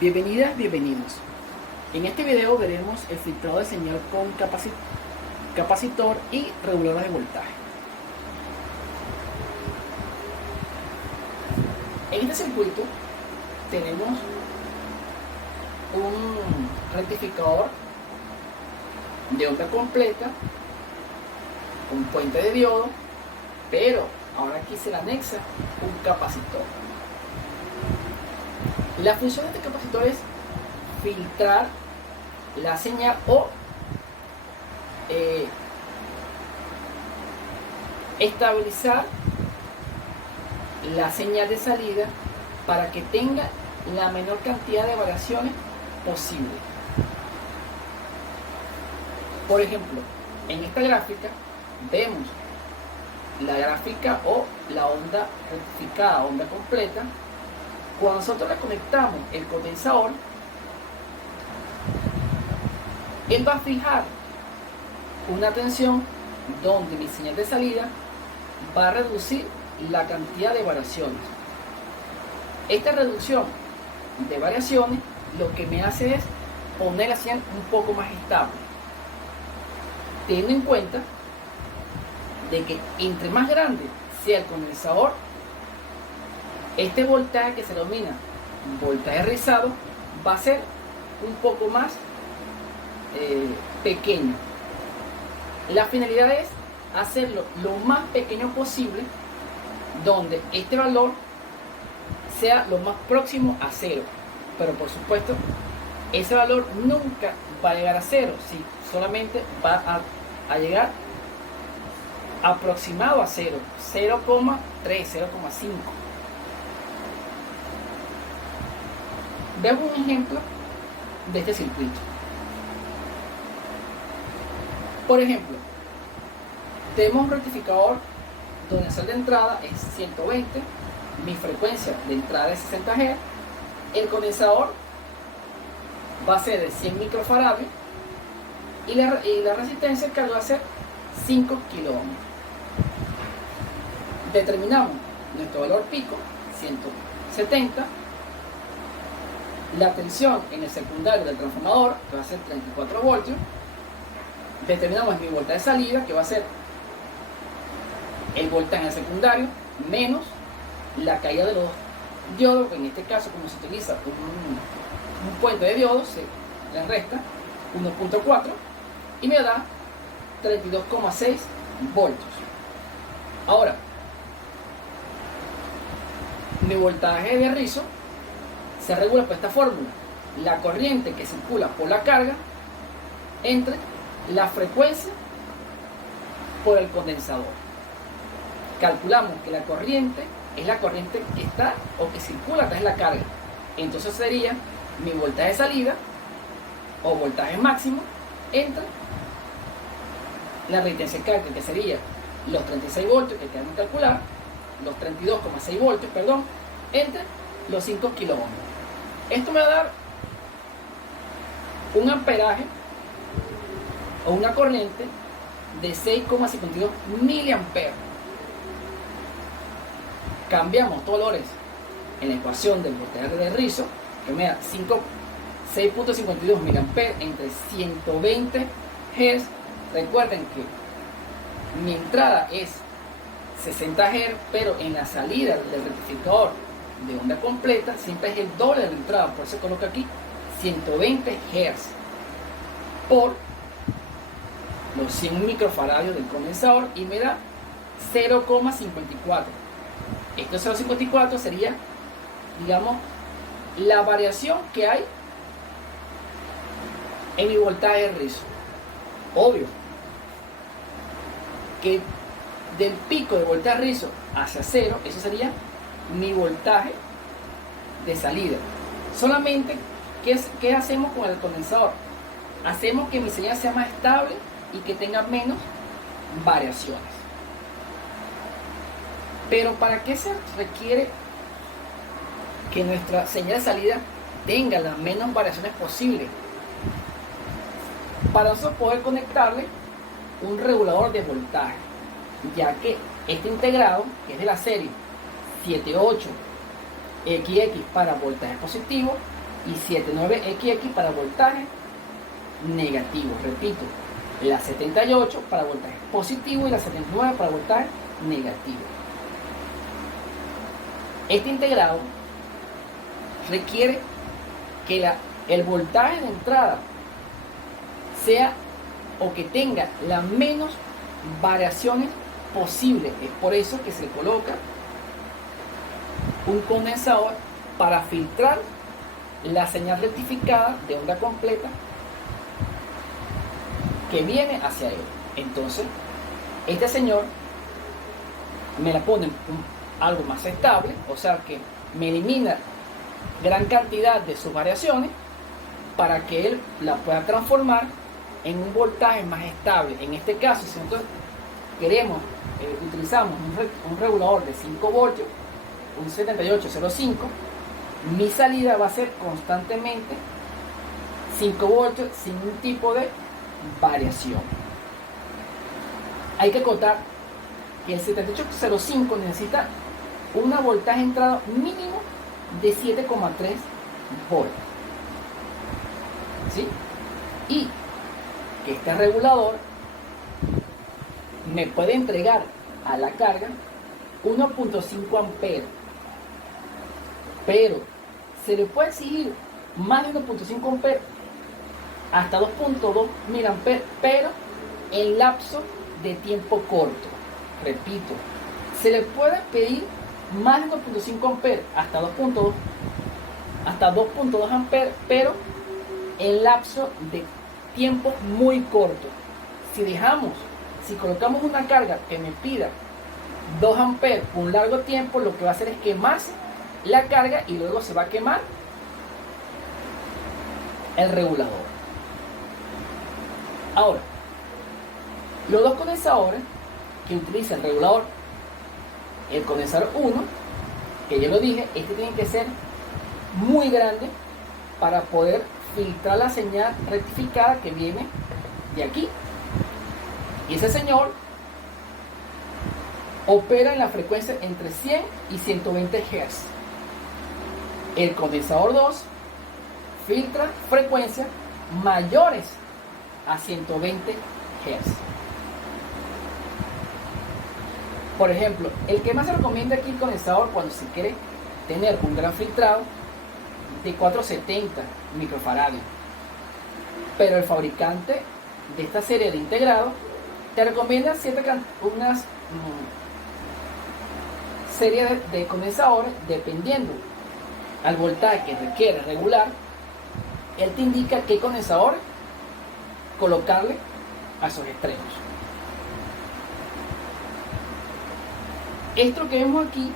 Bienvenidas, bienvenidos. En este video veremos el filtrado de señal con capacitor y regulador de voltaje. En este circuito tenemos un rectificador de onda completa, un puente de diodo, pero ahora aquí se le anexa un capacitor. La función de este capacitor es filtrar la señal o estabilizar la señal de salida para que tenga la menor cantidad de variaciones posible. Por ejemplo, en esta gráfica vemos la gráfica o la onda rectificada, onda completa. Cuando nosotros le conectamos el condensador, él va a fijar una tensión donde mi señal de salida va a reducir la cantidad de variaciones. Esta reducción de variaciones lo que me hace es poner la señal un poco más estable, teniendo en cuenta de que entre más grande sea el condensador, este voltaje que se denomina voltaje rizado va a ser un poco más pequeño. La finalidad es hacerlo lo más pequeño posible, donde este valor sea lo más próximo a cero, pero por supuesto ese valor nunca va a llegar a cero, si solamente va a llegar aproximado a cero, 0,3, 0,5. Veamos un ejemplo de este circuito. Por ejemplo, tenemos un rectificador donde el sal de entrada es 120, mi frecuencia de entrada es 60 Hz, el condensador va a ser de 100 microfaradios y la resistencia de carga va a ser 5 kilo ohms. Determinamos nuestro valor pico, 170, la tensión en el secundario del transformador, que va a ser 34 voltios. Determinamos mi voltaje de salida, que va a ser el voltaje en el secundario menos la caída de los diodos, que en este caso, como se utiliza un puente de diodos, se le resta 1.4 y me da 32,6 voltios. Ahora, mi voltaje de rizo se regula por esta fórmula: la corriente que circula por la carga entre la frecuencia por el condensador. Calculamos que la corriente es la corriente que está o que circula a través de la carga. Entonces sería mi voltaje de salida o voltaje máximo entre la resistencia de carga, que sería los 36 voltios que queremos calcular, los 32,6 voltios, perdón, entre los 5 kilo ohms. Esto me va a dar un amperaje o una corriente de 6,52 miliamperes. Cambiamos todos los valores en la ecuación del voltaje de rizo, que me da 6,52 miliamperes entre 120 Hz. Recuerden que mi entrada es 60 Hz, pero en la salida del rectificador de onda completa siempre es el doble de la entrada, por eso coloco aquí 120 Hz por los 100 microfaradios del condensador y me da 0,54. Esto 0,54 sería, digamos, la variación que hay en mi voltaje de rizo. Obvio que del pico de voltaje de rizo hacia cero, eso sería mi voltaje de salida. Solamente, ¿qué hacemos con el condensador? Hacemos que mi señal sea más estable y que tenga menos variaciones. Pero ¿para qué se requiere que nuestra señal de salida tenga las menos variaciones posibles? Para nosotros poder conectarle un regulador de voltaje, ya que este integrado, que es de la serie 78XX para voltaje positivo, y 79XX para voltaje negativo. Repito, la 78 para voltaje positivo y la 79 para voltaje negativo. Este integrado requiere que el voltaje de entrada sea o que tenga las menos variaciones posibles. Es por eso que se coloca un condensador para filtrar la señal rectificada de onda completa que viene hacia él. Entonces, este señor me la pone algo más estable, o sea que me elimina gran cantidad de sus variaciones para que él la pueda transformar en un voltaje más estable. En este caso, si nosotros queremos, utilizamos un regulador de 5 voltios, un 7805, mi salida va a ser constantemente 5 voltios sin ningún tipo de variación. Hay que acotar que el 7805 necesita una voltaje de entrada mínimo de 7,3 volts, ¿sí? Y que este regulador me puede entregar a la carga 1.5 amperes, pero se le puede exigir más de 1.5 amperes hasta 2.2 miliamperes, pero en lapso de tiempo corto. Repito, se le puede pedir más de 1.5 amperes hasta 2.2 amperes, pero en lapso de tiempo muy corto. Si colocamos una carga que me pida 2 amperes por un largo tiempo, lo que va a hacer es quemarse la carga y luego se va a quemar el regulador. Ahora, los dos condensadores que utiliza el regulador, el condensador 1, que ya lo dije, este tiene que ser muy grande para poder filtrar la señal rectificada que viene de aquí. Y ese señor opera en la frecuencia entre 100 y 120 Hz. El condensador 2 filtra frecuencias mayores a 120 Hz. Por ejemplo, el que más se recomienda aquí el condensador cuando se quiere tener un gran filtrado de 470 microfarads. Pero el fabricante de esta serie de integrados te recomienda unas serie de condensadores dependiendo al voltaje que requiere regular. Él te indica qué condensador colocarle a esos extremos. Esto que vemos aquí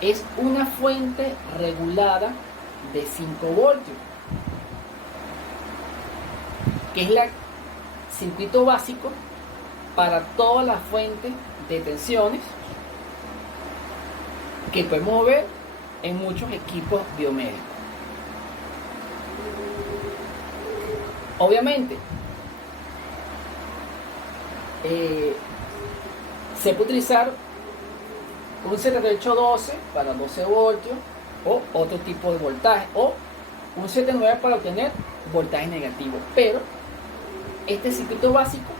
es una fuente regulada de 5 voltios, que es el circuito básico para todas las fuentes de tensiones que podemos ver en muchos equipos biomédicos. Obviamente, se puede utilizar un 7812 para 12 voltios o otro tipo de voltaje, o un 79 para obtener voltaje negativo. Pero este circuito básico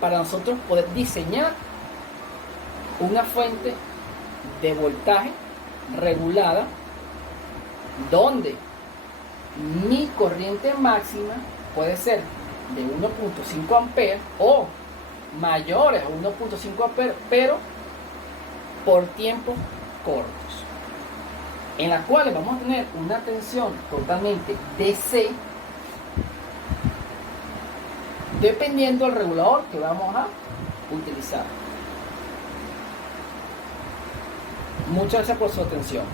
para nosotros poder diseñar una fuente de voltaje regulada donde mi corriente máxima puede ser de 1.5 amperes o mayores a 1.5 amperes, pero por tiempos cortos, en las cuales vamos a tener una tensión totalmente DC dependiendo del regulador que vamos a utilizar. Muchas gracias por su atención.